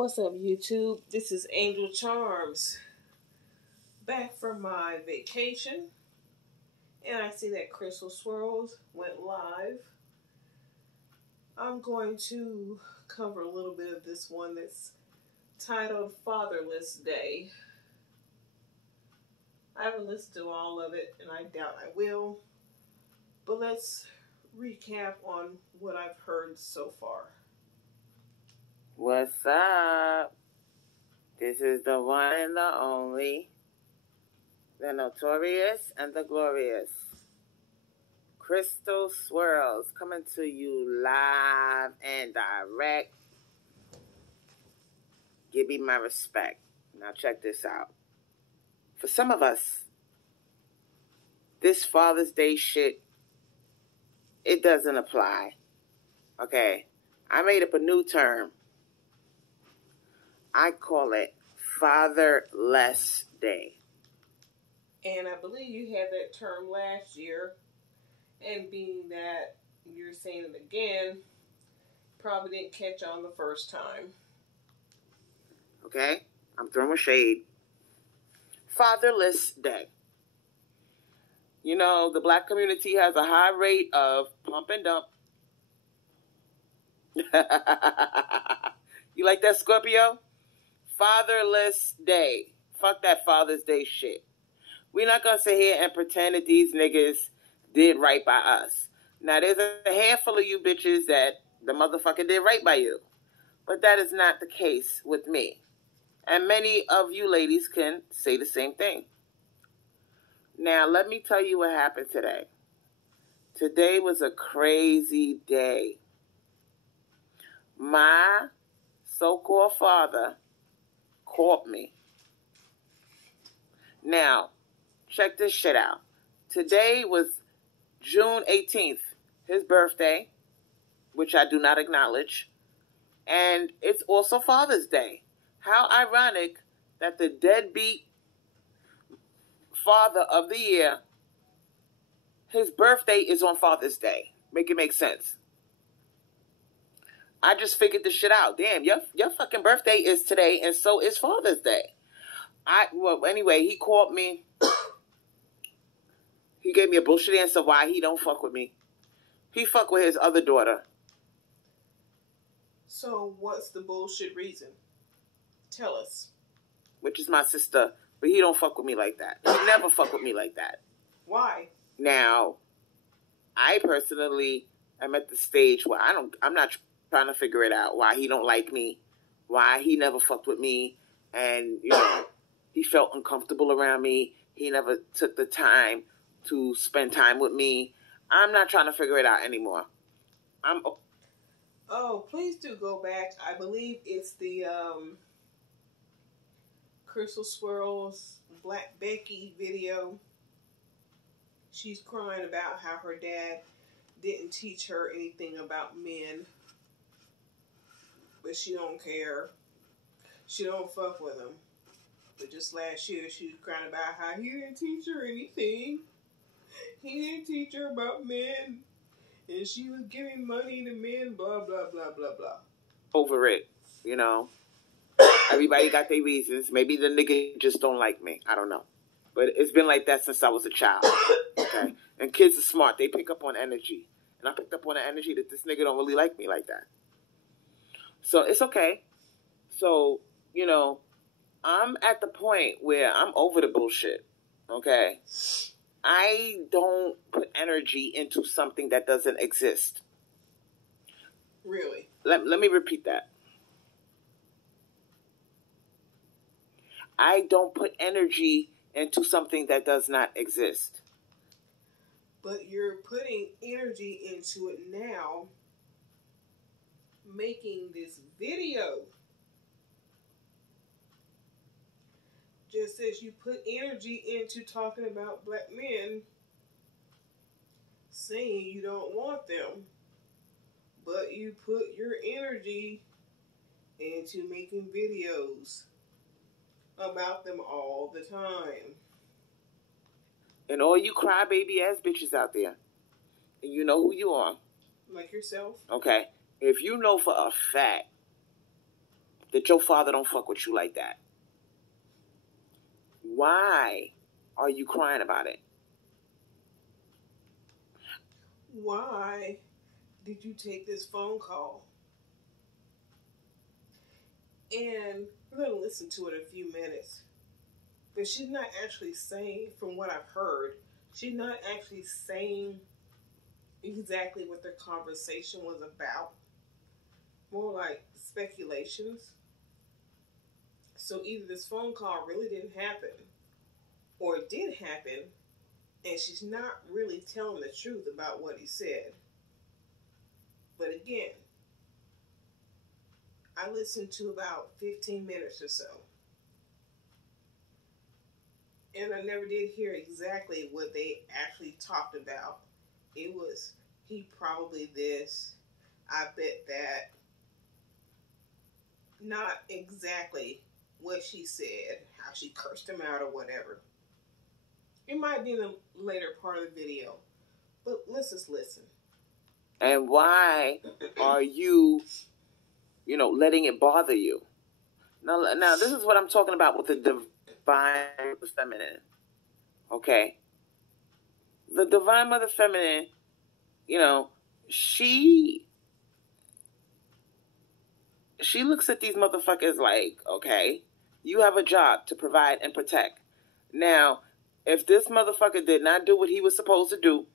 What's up, YouTube? This is Angel Charms, back from my vacation, and I see that Crystal Swirlz went live. I'm going to cover a little bit of this one that's titled Fatherless Day. I haven't listened to all of it, and I doubt I will, but let's recap on what I've heard so far. What's up? This is the one and the only, the notorious and the glorious, Crystal Swirlz, coming to you live and direct. Give me my respect. Now check this out. For some of us, this Father's Day shit, it doesn't apply. Okay? I made up a new term. I call it Fatherless Day. And I believe you had that term last year. And being that you're saying it again, probably didn't catch on the first time. Okay? I'm throwing shade. Fatherless Day. You know, the black community has a high rate of pump and dump. You like that, Scorpio? Fatherless Day. Fuck that Father's Day shit. We're not going to sit here and pretend that these niggas did right by us. Now, there's a handful of you bitches that the motherfucker did right by you. But that is not the case with me. And many of you ladies can say the same thing. Now, let me tell you what happened today. Today was a crazy day. My so-called father called me. Now, check this shit out. Today was June 18th, his birthday, which I do not acknowledge. And it's also Father's Day. How ironic that the deadbeat father of the year, his birthday is on Father's Day. Make it make sense. I just figured this shit out. Damn, your fucking birthday is today, and so is Father's Day. Anyway, he called me. He gave me a bullshit answer why he don't fuck with me. He fuck with his other daughter. So what's the bullshit reason? Tell us. Which is my sister, but he don't fuck with me like that. He never fuck with me like that. Why? Now, I personally am at the stage where I'm not trying to figure it out. Why he don't like me. Why he never fucked with me. And, you know, he felt uncomfortable around me. He never took the time to spend time with me. I'm not trying to figure it out anymore. Oh, please do go back. I believe it's the Crystal Swirlz Black Becky video. She's crying about how her dad didn't teach her anything about men. But she don't care. She don't fuck with him. But just last year, she was crying about how he didn't teach her anything. He didn't teach her about men. And she was giving money to men, blah, blah, blah, blah, blah. Over it, you know. Everybody got their reasons. Maybe the nigga just don't like me. I don't know. But it's been like that since I was a child. Okay? And kids are smart. They pick up on energy. And I picked up on the energy that this nigga don't really like me like that. So it's okay. So, you know, I'm at the point where I'm over the bullshit. Okay? I don't put energy into something that doesn't exist. Really? Let me repeat that. I don't put energy into something that does not exist. But you're putting energy into it now, making this video. Just as you put energy into talking about black men, saying you don't want them, but you put your energy into making videos about them all the time. And all you crybaby ass bitches out there, and you know who you are. Like yourself? Okay. If you know for a fact that your father don't fuck with you like that? Why are you crying about it? Why did you take this phone call? And we're going to listen to it in a few minutes. But she's not actually saying, from what I've heard, she's not actually saying exactly what their conversation was about. More like speculations. So either this phone call really didn't happen, or it did happen, and she's not really telling the truth about what he said. But again, I listened to about 15 minutes or so. And I never did hear exactly what they actually talked about. It was, he probably this, I bet that. Not exactly what she said, how she cursed him out or whatever. It might be in the later part of the video, but let's just listen. And why are you, letting it bother you? Now, this is what I'm talking about with the divine feminine. Okay? The divine mother feminine, she looks at these motherfuckers like, okay, you have a job to provide and protect. Now, if this motherfucker did not do what he was supposed to do,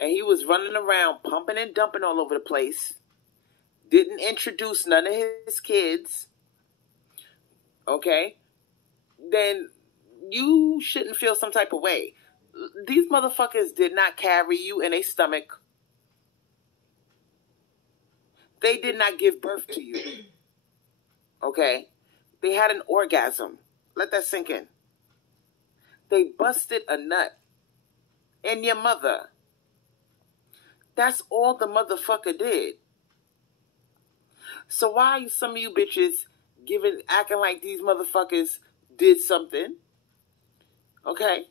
and he was running around pumping and dumping all over the place, didn't introduce none of his kids, okay, then you shouldn't feel some type of way. These motherfuckers did not carry you in a stomach. They did not give birth to you. Okay? They had an orgasm. Let that sink in. They busted a nut in your mother. That's all the motherfucker did. So why are some of you bitches acting like these motherfuckers did something? Okay?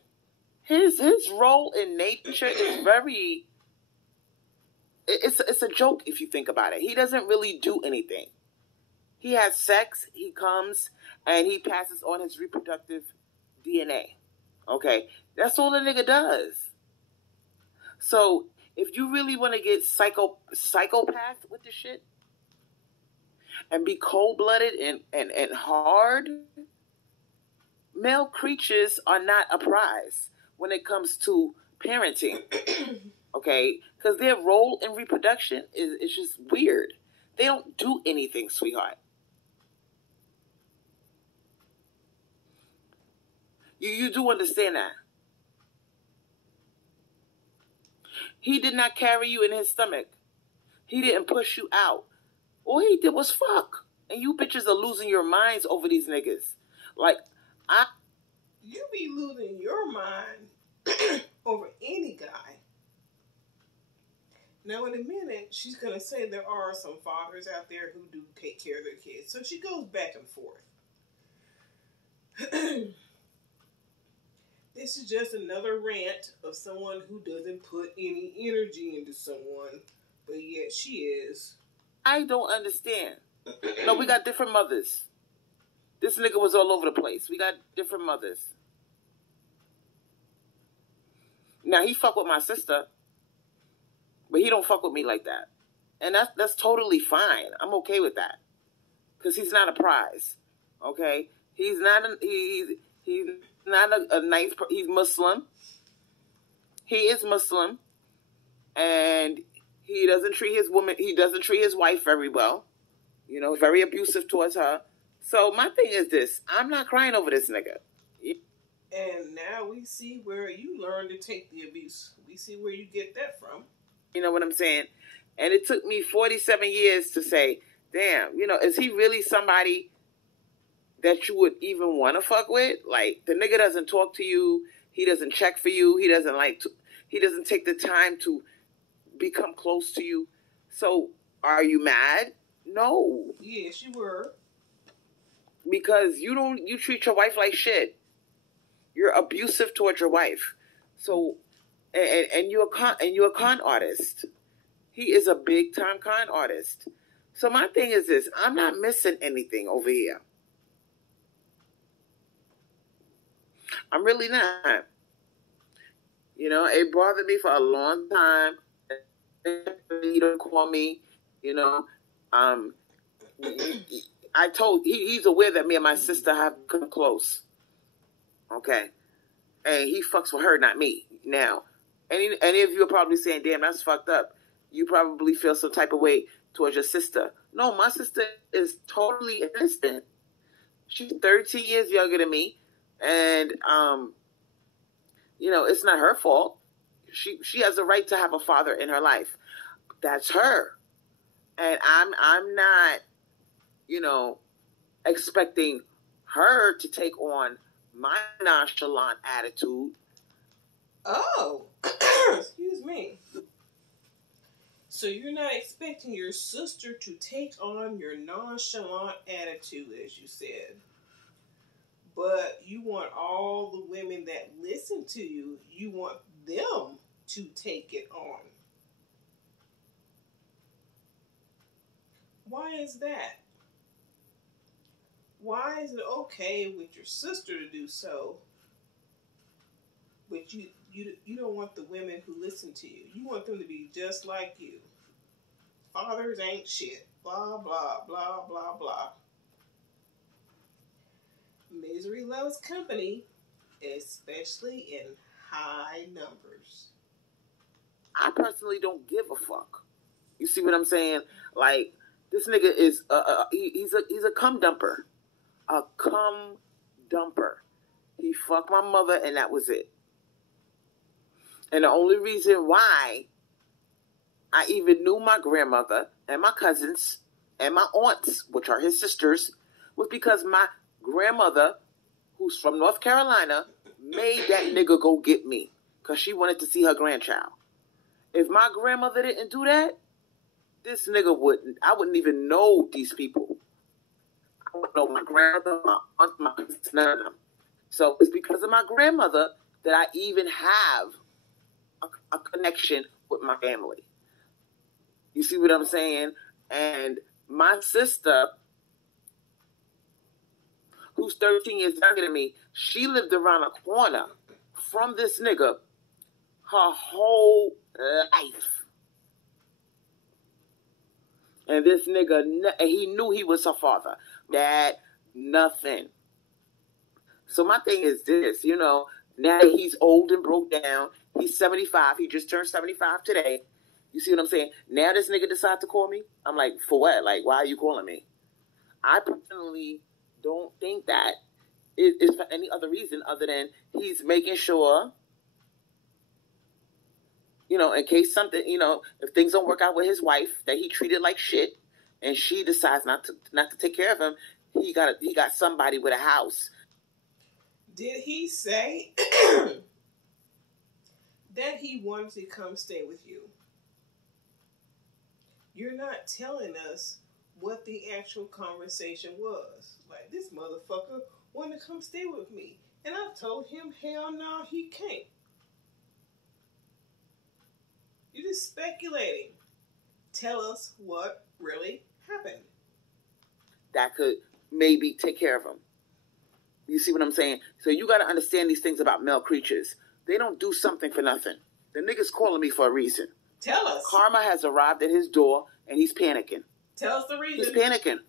His role in nature is very... It's a joke if you think about it. He doesn't really do anything. He has sex, he comes, and he passes on his reproductive DNA. Okay? That's all the nigga does. So, if you really want to get psychopath with the shit, and be cold-blooded and hard, male creatures are not a prize when it comes to parenting. Okay? Because their role in reproduction is just weird. They don't do anything, sweetheart. You do understand that. He did not carry you in his stomach. He didn't push you out. All he did was fuck. And you bitches are losing your minds over these niggas. You be losing your mind over any guy. Now, in a minute, she's going to say there are some fathers out there who do take care of their kids. So she goes back and forth. This is just another rant of someone who doesn't put any energy into someone, but yet she is. I don't understand. No, we got different mothers. This nigga was all over the place. We got different mothers. Now, he fuck with my sister, but he don't fuck with me like that. And that's totally fine. I'm okay with that. Because he's not a prize. Okay? He's not a nice... He's Muslim. He is Muslim. And he doesn't treat his woman... He doesn't treat his wife very well. Very abusive towards her. So my thing is this. I'm not crying over this nigga. And now we see where you learn to take the abuse. We see where you get that from. You know what I'm saying? And it took me 47 years to say, damn, is he really somebody that you would even want to fuck with? Like, the nigga doesn't talk to you. He doesn't check for you. He doesn't take the time to become close to you. So, are you mad? No. Yes, you were. Because you treat your wife like shit. You're abusive towards your wife. So, and you're a con artist. He is a big time con artist. So my thing is this. I'm not missing anything over here. I'm really not. You know, it bothered me for a long time. He don't call me, you know. I told he's aware that me and my sister have come close. Okay. And he fucks with her, not me. Now, any of you are probably saying, damn, that's fucked up. You probably feel some type of way towards your sister. No, my sister is totally innocent. She's 13 years younger than me. And, you know, it's not her fault. She has a right to have a father in her life. That's her. And I'm not, you know, expecting her to take on my nonchalant attitude. Oh, excuse me. So you're not expecting your sister to take on your nonchalant attitude, as you said. But you want all the women that listen to you, you want them to take it on. Why is that? Why is it okay with your sister to do so, but you don't want the women who listen to you? You want them to be just like you. Fathers ain't shit. Blah, blah, blah, blah, blah. Misery loves company, especially in high numbers. I personally don't give a fuck. You see what I'm saying? Like, this nigga is he's a cum dumper. A cum dumper. He fucked my mother and that was it. And the only reason why I even knew my grandmother and my cousins and my aunts, which are his sisters, was because my grandmother, who's from North Carolina, made that nigga go get me because she wanted to see her grandchild. If my grandmother didn't do that, this nigga I wouldn't even know these people. I wouldn't know my grandmother, my aunt, my cousins, none of them. So it's because of my grandmother that I even have a connection with my family. You see what I'm saying? And my sister, who's 13 years younger than me, she lived around a corner from this nigga her whole life. And this nigga, he knew he was her father. Dad, nothing. So my thing is this, you know, now that he's old and broke down, he's 75, he just turned 75 today. You see what I'm saying? Now this nigga decides to call me? I'm like, for what? Like, why are you calling me? I personally don't think that it is for any other reason other than he's making sure, you know, in case something, you know, if things don't work out with his wife that he treated like shit and she decides not to take care of him, he got somebody with a house. Did he say that he wanted to come stay with you? You're not telling us what the actual conversation was. Like, this motherfucker wanted to come stay with me. And I told him, hell no, he can't. You're just speculating. Tell us what really happened. That could maybe take care of him. You see what I'm saying? So you got to understand these things about male creatures. They don't do something for nothing. The nigga's calling me for a reason. Tell us. Karma has arrived at his door, and he's panicking. Tell us the reason. He's panicking.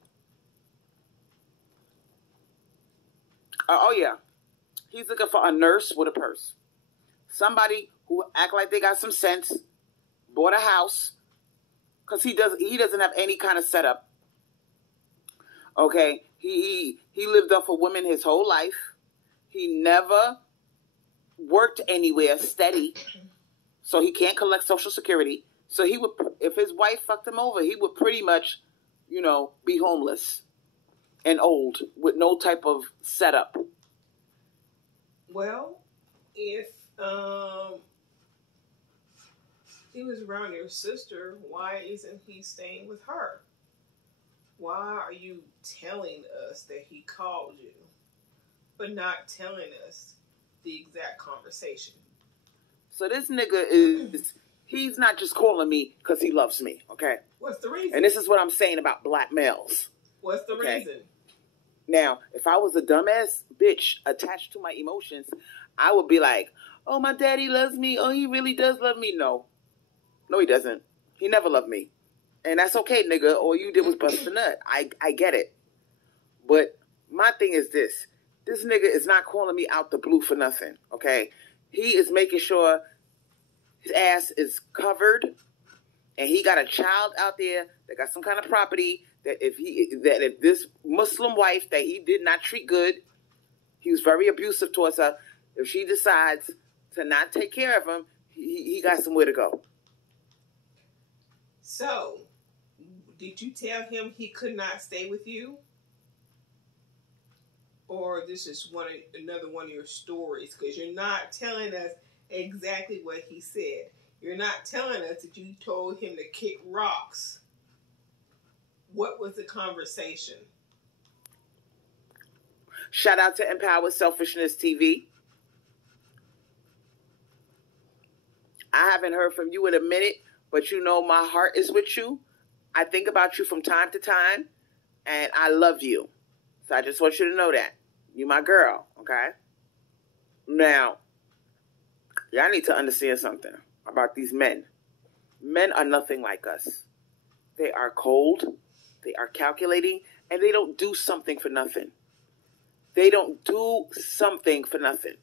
Oh, yeah. He's looking for a nurse with a purse. Somebody who act like they got some sense, bought a house, because he doesn't have any kind of setup. Okay? He lived off of women his whole life. He never worked anywhere steady. So he can't collect Social Security. So he would, if his wife fucked him over, he would pretty much, you know, be homeless and old with no type of setup. Well, if he was around your sister, why isn't he staying with her? Why are you telling us that he called you, but not telling us the exact conversation? So this nigga is, He's not just calling me because he loves me, okay? What's the reason? And this is what I'm saying about black males. What's the reason? Now, if I was a dumbass bitch attached to my emotions, I would be like, oh, my daddy loves me. Oh, he really does love me. No. No, he doesn't. He never loved me. And that's okay, nigga. All you did was bust a nut. I get it. But my thing is this. This nigga is not calling me out the blue for nothing, okay? He is making sure his ass is covered, and he got a child out there that got some kind of property that if this Muslim wife that he did not treat good, he was very abusive towards her, if she decides to not take care of him, he got somewhere to go. So, did you tell him he could not stay with you? Or this is another one of your stories? Because you're not telling us exactly what he said. You're not telling us that you told him to kick rocks. What was the conversation? Shout out to Empowered Selfishness TV. I haven't heard from you in a minute, but you know my heart is with you. I think about you from time to time, and I love you. So I just want you to know that. You my girl, okay? Now, y'all need to understand something about these men. Men are nothing like us. They are cold, they are calculating, and they don't do something for nothing. They don't do something for nothing.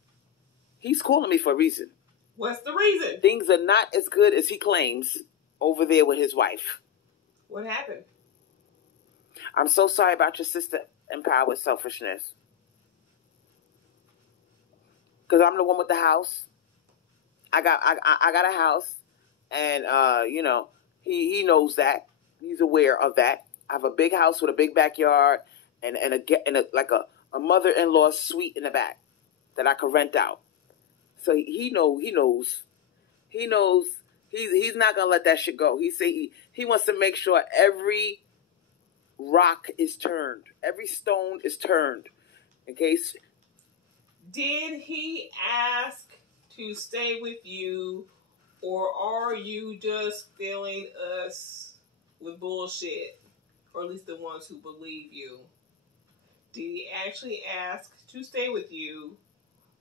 He's calling me for a reason. What's the reason? Things are not as good as he claims over there with his wife. What happened? I'm so sorry about your sister, Empowered Selfishness. Because I'm the one with the house. I got a house. And, he knows that. He's aware of that. I have a big house with a big backyard and a mother-in-law suite in the back that I could rent out. So he knows. He knows he's not going to let that shit go. He wants to make sure every rock is turned. Every stone is turned. In case... Did he ask to stay with you, or are you just filling us with bullshit? Or at least the ones who believe you. Did he actually ask to stay with you,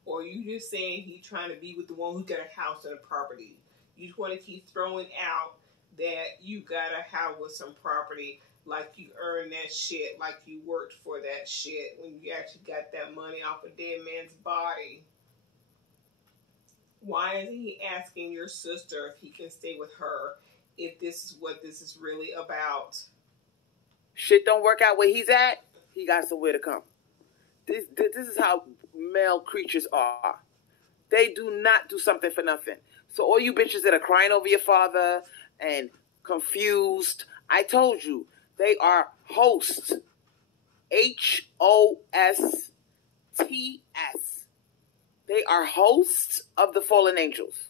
or are you just saying he's trying to be with the one who got a house and a property? You just want to keep throwing out that you got a house with some property, like you earned that shit, like you worked for that shit, when you actually got that money off a dead man's body. Why isn't he asking your sister if he can stay with her, if this is what this is really about? Shit don't work out where he's at, he got somewhere to come. This is how male creatures are. They do not do something for nothing. So all you bitches that are crying over your father and confused, I told you, they are hosts. HOSTS. They are hosts of the fallen angels.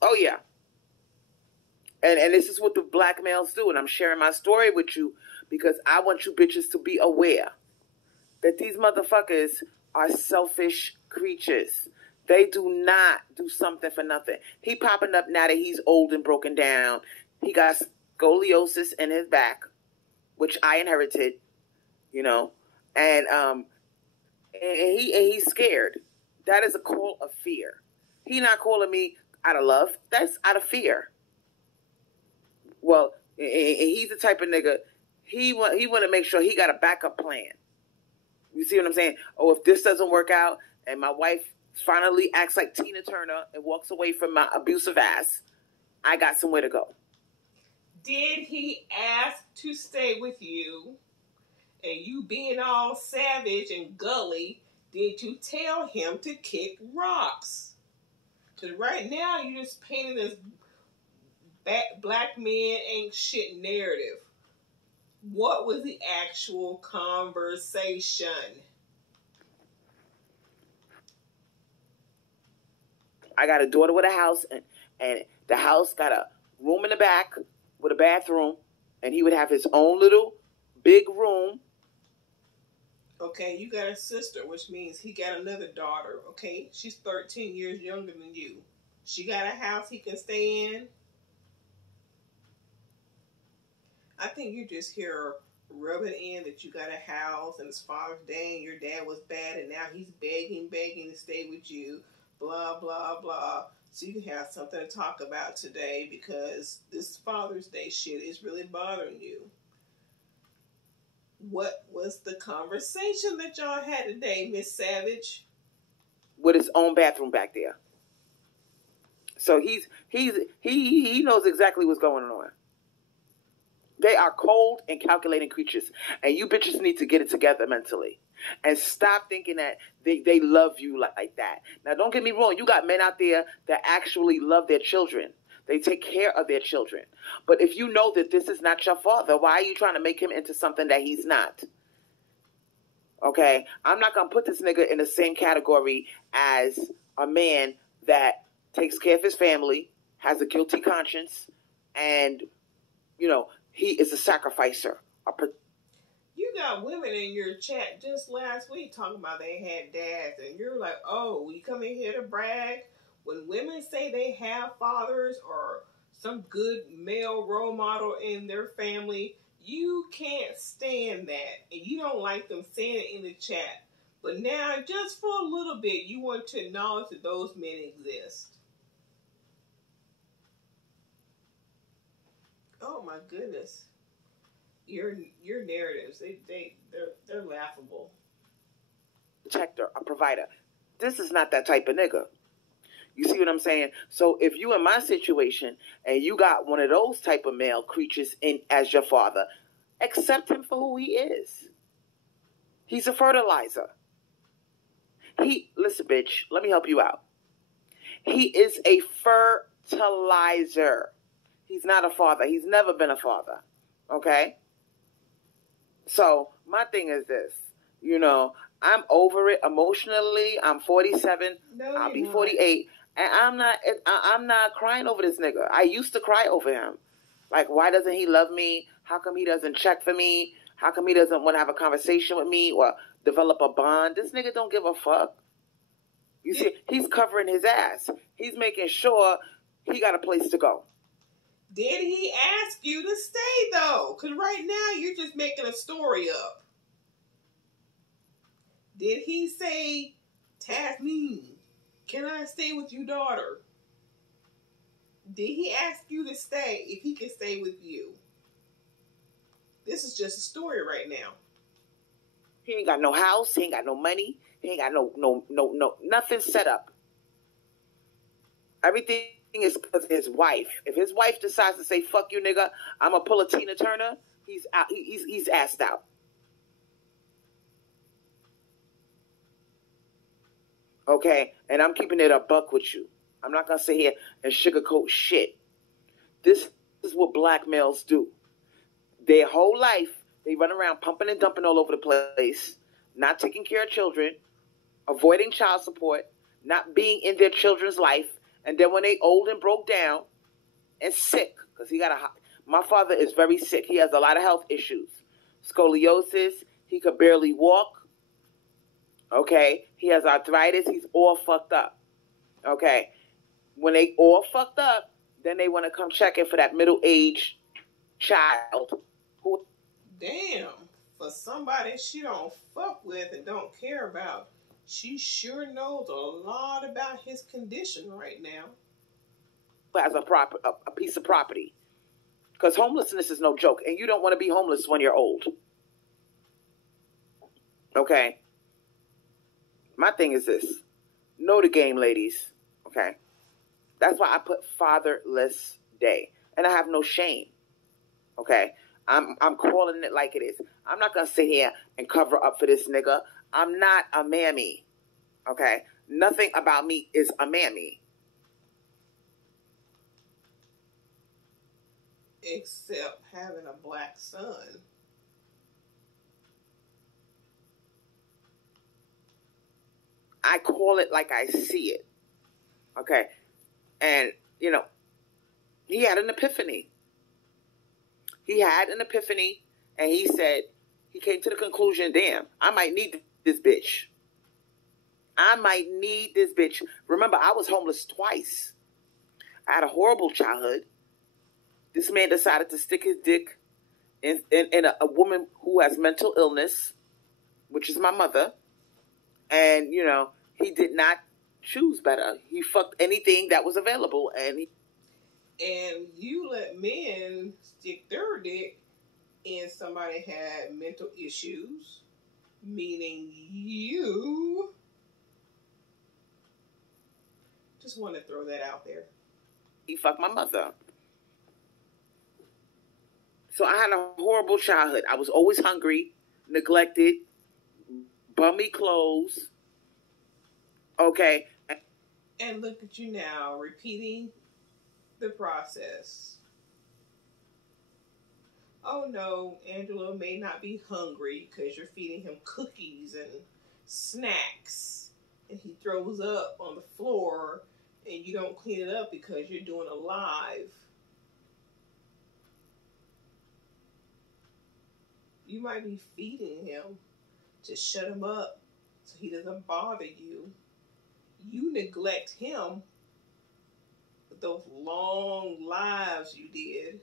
Oh, yeah. And this is what the black males do. And I'm sharing my story with you because I want you bitches to be aware that these motherfuckers are selfish creatures. They do not do something for nothing. He popping up now that he's old and broken down. He got scoliosis in his back, which I inherited, and he's scared. That is a call of fear. He not calling me out of love. That's out of fear. Well, he's the type of nigga, he want to make sure he got a backup plan. You see what I'm saying? Oh, if this doesn't work out and my wife finally acts like Tina Turner and walks away from my abusive ass, I got somewhere to go. Did he ask to stay with you, and you being all savage and gully, did you tell him to kick rocks? Because right now you're just painting this black men ain't shit narrative. What was the actual conversation? I got a daughter with a house, and the house got a room in the back with a bathroom, and he would have his own little big room Okay, you got a sister, which means he got another daughter. Okay, she's 13 years younger than you. She got a house he can stay in. I think you just hear rubbing in that you got a house and it's Father's Day and your dad was bad and now he's begging to stay with you. Blah, blah, blah. So you can have something to talk about today because this Father's Day shit is really bothering you. What was the conversation that y'all had today, Miss Savage? With his own bathroom back there. So he knows exactly what's going on. They are cold and calculating creatures. And you bitches need to get it together mentally. And stop thinking that they love you like that. Now, don't get me wrong. You got men out there that actually love their children. They take care of their children. But if you know that this is not your father, why are you trying to make him into something that he's not? Okay? I'm not going to put this nigga in the same category as a man that takes care of his family, has a guilty conscience, and, you know, he is a sacrificer. You got women in your chat just last week talking about they had dads, and you're like, oh, you come in here to brag? When women say they have fathers or some good male role model in their family, you can't stand that, and you don't like them saying it in the chat. But now, just for a little bit, you want to acknowledge that those men exist. Oh my goodness. Your narratives, they're laughable. Protector, a provider. This is not that type of nigga. You see what I'm saying? So if you in my situation and you got one of those type of male creatures in as your father, accept him for who he is. He's a fertilizer. Listen, bitch, let me help you out. He is a fertilizer. He's not a father. He's never been a father. Okay? So my thing is this, you know, I'm over it emotionally. I'm 47. No, I'll be 48. And I'm not crying over this nigga. I used to cry over him. Like, why doesn't he love me? How come he doesn't check for me? How come he doesn't want to have a conversation with me or develop a bond? This nigga don't give a fuck. You see, he's covering his ass. He's making sure he got a place to go. Did he ask you to stay, though? Because right now, you're just making a story up. Did he say, Tasneem, can I stay with you, daughter? Did he ask you to stay if he can stay with you? This is just a story right now. He ain't got no house. He ain't got no money. He ain't got no nothing set up. Everything is because of his wife. If his wife decides to say, fuck you, nigga, I'm going to pull a Tina Turner, he's out. He's assed out. Okay? And I'm keeping it a buck with you. I'm not going to sit here and sugarcoat shit. This is what black males do. Their whole life, they run around pumping and dumping all over the place, not taking care of children, avoiding child support, not being in their children's life, and then when they old and broke down and sick, because my father is very sick. He has a lot of health issues. Scoliosis, he could barely walk. Okay? He has arthritis. He's all fucked up. Okay? When they all fucked up, then they want to come check in for that middle-aged child. Damn. For somebody she don't fuck with and don't care about, she sure knows a lot about his condition right now. As a piece of property. Because homelessness is no joke. And you don't want to be homeless when you're old. Okay? My thing is this. Know the game, ladies. Okay? That's why I put Fatherless Day. And I have no shame. Okay? I'm calling it like it is. I'm not going to sit here and cover up for this nigga. I'm not a mammy. Okay? Nothing about me is a mammy. Except having a black son. I call it like I see it. Okay? And, you know, he had an epiphany. He had an epiphany, and he said, he came to the conclusion, damn, I might need this bitch. I might need this bitch. Remember, I was homeless twice. I had a horrible childhood. This man decided to stick his dick in a woman who has mental illness, which is my mother. And, you know, he did not choose better. He fucked anything that was available. And you let men stick their dick in somebody had mental issues, meaning you. Just want to throw that out there. He fucked my mother. So I had a horrible childhood. I was always hungry, neglected, bummy clothes. Okay. And look at you now, repeating the process. Oh no, Angelo may not be hungry because you're feeding him cookies and snacks. And he throws up on the floor and you don't clean it up because you're doing a live. You might be feeding him to shut him up so he doesn't bother you. You neglect him with those long lives you did.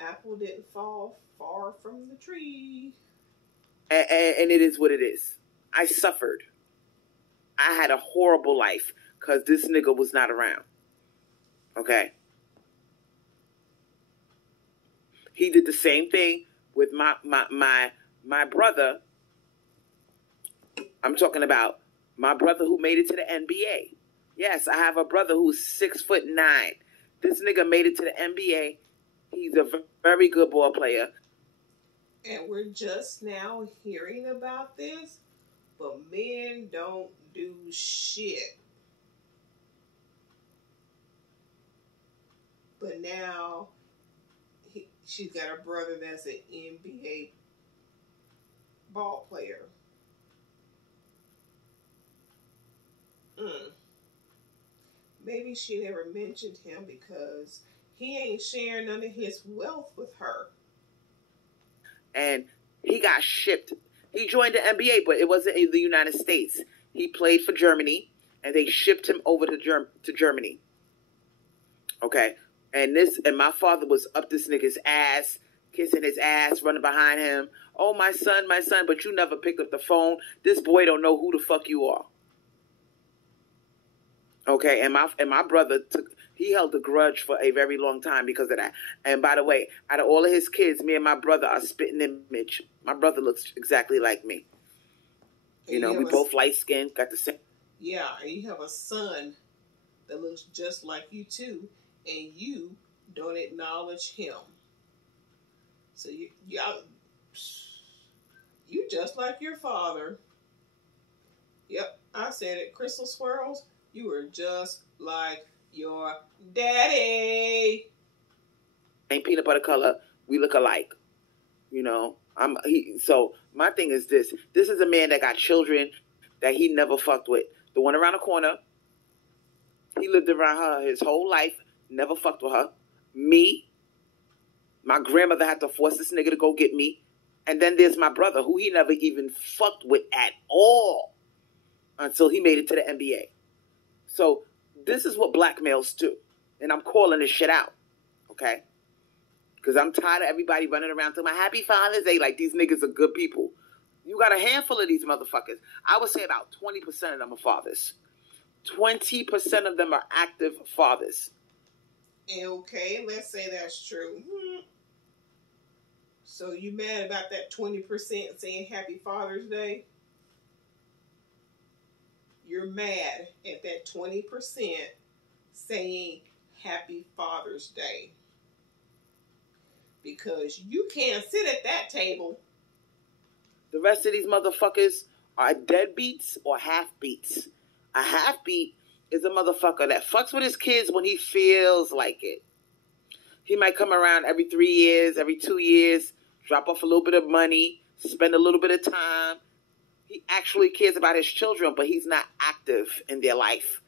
Apple didn't fall far from the tree. And it is what it is. I suffered. I had a horrible life because this nigga was not around. Okay? He did the same thing with my brother. I'm talking about my brother who made it to the NBA. Yes, I have a brother who's 6'9". This nigga made it to the NBA. He's a very good ball player. And we're just now hearing about this, but men don't do shit. But now she's got a brother that's an NBA ball player. Maybe she never mentioned him because he ain't sharing none of his wealth with her. And he got shipped. He joined the NBA, but it wasn't in the United States. He played for Germany, and they shipped him over to Germany. Okay? And my father was up this nigga's ass, kissing his ass, running behind him. Oh, my son, but you never picked up the phone. This boy don't know who the fuck you are. Okay, and my brother he held a grudge for a very long time because of that. And by the way, out of all of his kids, me and my brother are spitting image. My brother looks exactly like me. You know, we both light skinned, got the same. Yeah, and you have a son that looks just like you too, and you don't acknowledge him. So you just like your father. Yep, I said it. Crystal Swirlz, you were just like your daddy. Ain't peanut butter color. We look alike. You know, so my thing is this. This is a man that got children that he never fucked with. The one around the corner, he lived around her his whole life, never fucked with her. Me, my grandmother had to force this nigga to go get me. And then there's my brother, who he never even fucked with at all until he made it to the NBA. So this is what black males do. And I'm calling this shit out. Okay? Because I'm tired of everybody running around to my happy Father's Day like these niggas are good people. You got a handful of these motherfuckers. I would say about 20% of them are fathers. 20% of them are active fathers. Okay, let's say that's true. So you mad about that 20% saying Happy Father's Day? You're mad at that 20% saying Happy Father's Day. Because you can't sit at that table. The rest of these motherfuckers are deadbeats or half-beats. A half-beat is a motherfucker that fucks with his kids when he feels like it. He might come around every 3 years, every 2 years, drop off a little bit of money, spend a little bit of time. He actually cares about his children, but he's not active in their life.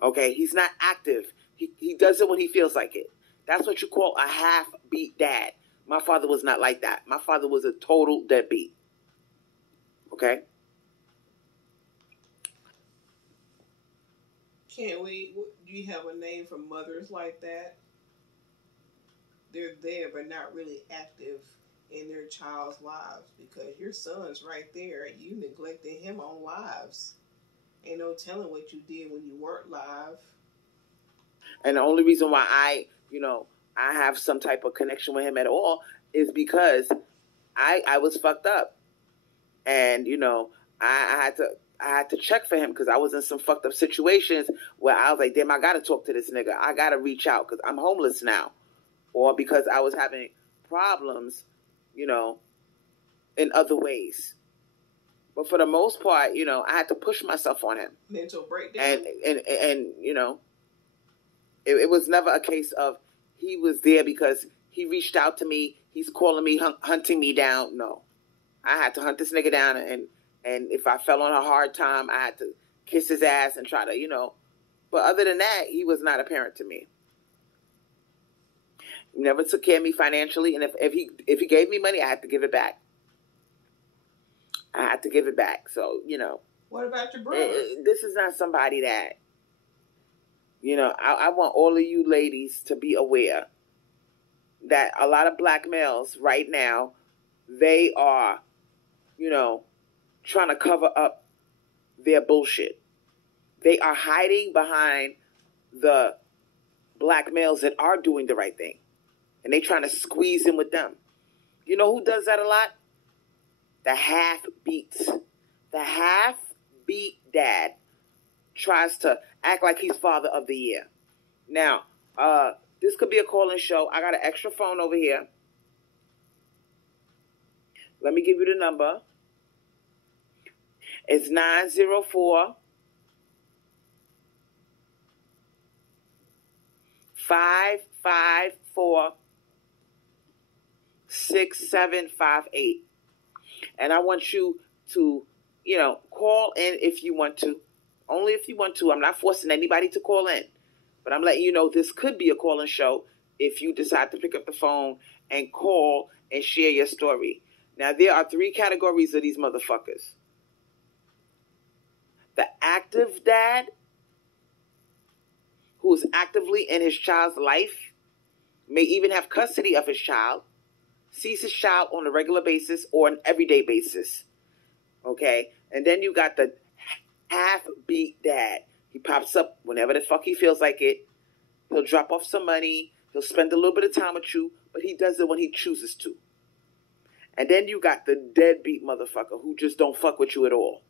Okay? He's not active. He does it when he feels like it. That's what you call a half-beat dad. My father was not like that. My father was a total deadbeat. Okay? Can't we? Do you have a name for mothers like that? They're there, but not really active in their child's lives because your son's right there and you neglected him on lives. Ain't no telling what you did when you weren't live. And the only reason why I have some type of connection with him at all is because I was fucked up. And, I had to check for him because I was in some fucked up situations where I was like, damn, I got to talk to this nigga. I got to reach out because I'm homeless now. Or because I was having problems, in other ways. But for the most part, I had to push myself on him. Mental breakdown. And it was never a case of he was there because he reached out to me. He's calling me, hunting me down. No. I had to hunt this nigga down. And if I fell on a hard time, I had to kiss his ass and try to, But other than that, he was not a parent to me. He never took care of me financially. And if he gave me money, I had to give it back. I had to give it back. So, What about your brother? This is not somebody that, I want all of you ladies to be aware that a lot of black males right now, they are, trying to cover up their bullshit. They are hiding behind the black males that are doing the right thing. And they trying to squeeze in with them. You know who does that a lot? The half-beats. The half-beat dad tries to act like he's father of the year. Now, this could be a call-in show. I got an extra phone over here. Let me give you the number. It's 904 554 6758. And I want you to, call in if you want to. Only if you want to. I'm not forcing anybody to call in. But I'm letting you know this could be a call-in show if you decide to pick up the phone and call and share your story. Now, there are 3 categories of these motherfuckers. The active dad, who is actively in his child's life, may even have custody of his child, sees his child on a regular basis or an everyday basis. Okay? And then you got the half-beat dad. He pops up whenever the fuck he feels like it. He'll drop off some money. He'll spend a little bit of time with you, but he does it when he chooses to. And then you got the deadbeat motherfucker who just don't fuck with you at all.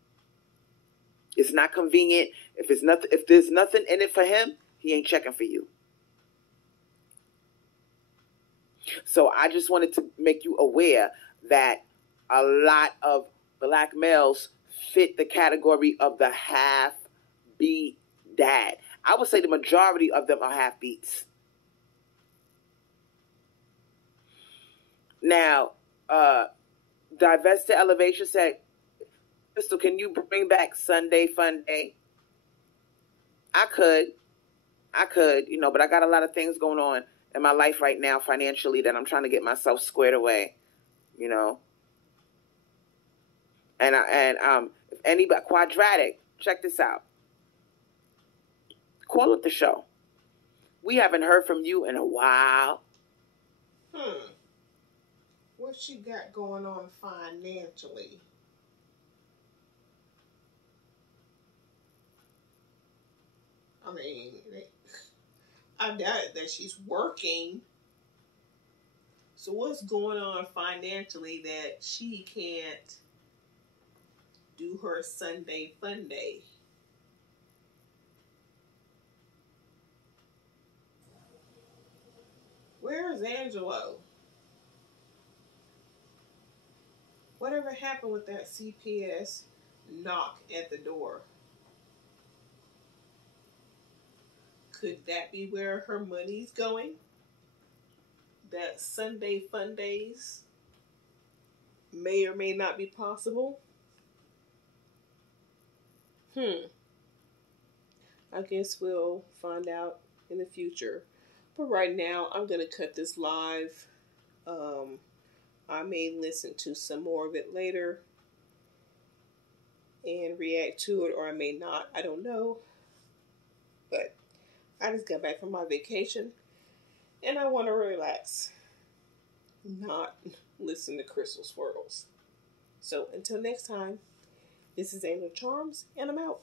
It's not convenient. If there's nothing in it for him, he ain't checking for you. So I just wanted to make you aware that a lot of black males fit the category of the half-beat dad. I would say the majority of them are half-beats. Now, Divested Elevation said, Crystal, can you bring back Sunday Fun Day? I could, but I got a lot of things going on in my life right now financially that I'm trying to get myself squared away, And if anybody, Quadratic, check this out. Call up the show. We haven't heard from you in a while. What you got going on financially? I mean, I doubt that she's working. So what's going on financially that she can't do her Sunday Fun Day? Where is Angelo? Whatever happened with that CPS knock at the door? Could that be where her money's going? That Sunday Fun Days may or may not be possible? I guess we'll find out in the future. But right now, I'm going to cut this live. I may listen to some more of it later and react to it, or I may not. I don't know. But I just got back from my vacation and I want to relax, not listen to Crystal Swirlz. So until next time, this is Angel Charms, and I'm out.